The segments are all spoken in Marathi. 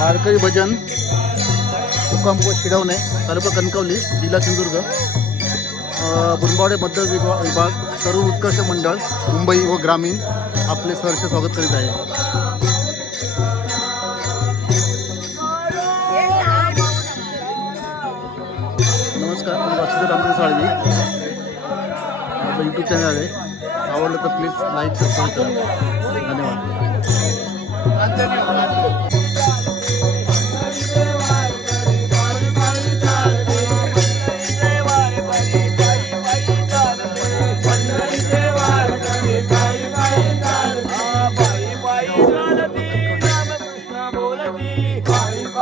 वारकरी भजन मुक्काम शिडवणे तालुका कणकवली जिल्हा सिंधुदुर्ग अ, बुरंबावडे विभा- विभाग सर्व उत्कर्ष मंडळ मुंबई व ग्रामीण आपले सहर्ष स्वागत करीत आहे. नमस्कार मी वासुदेव रामदेव साळवी. माझं यूट्यूब चॅनल आहे. आवडलं तर प्लीज लाईक सबस्क्राईब करा. धन्यवाद.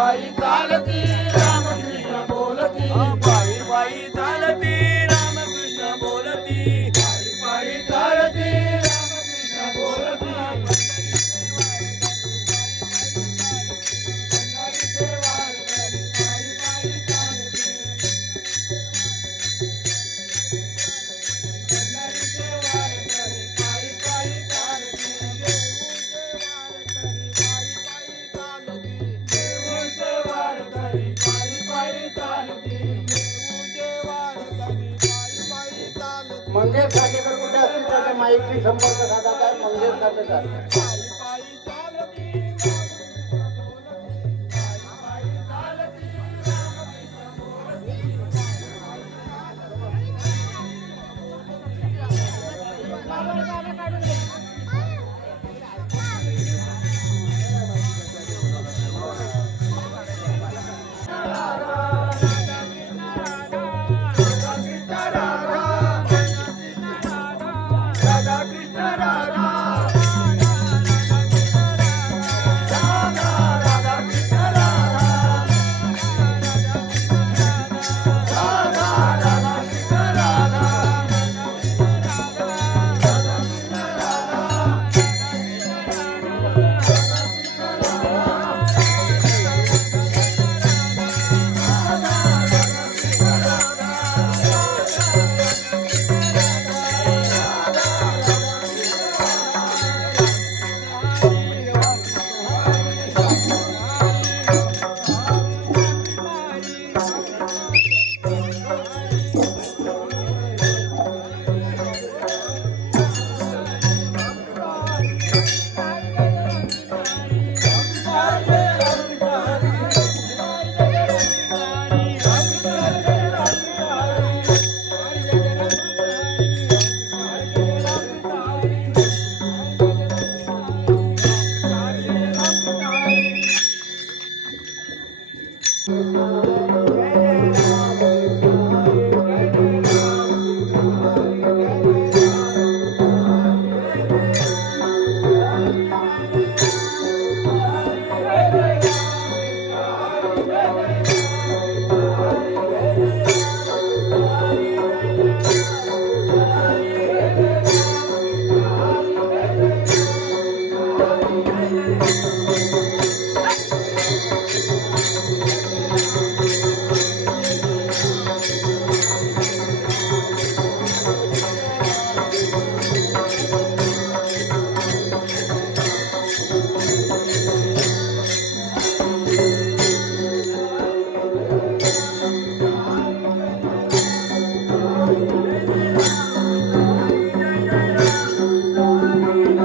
मंगेश संपर्क साधा काय मंगेश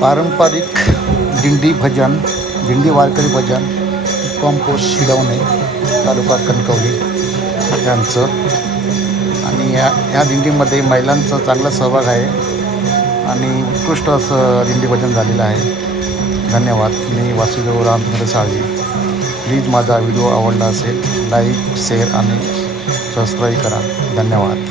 पारंपरिक दिंडी भजन दिंडी वारकरी भजन कॉम्पोस्ट शिडवणे तालुका कणकवली यांचं. आणि या या दिंडीमध्ये महिलांचा चांगला सहभाग आहे. आणि उत्कृष्ट असं दिंडी भजन झालेलं आहे. धन्यवाद. मी वासुदेव रामचंद्र साळजी प्लीज माझा व्हिडिओ आवडला असेल लाईक शेअर आणि सबस्क्राईब करा. धन्यवाद.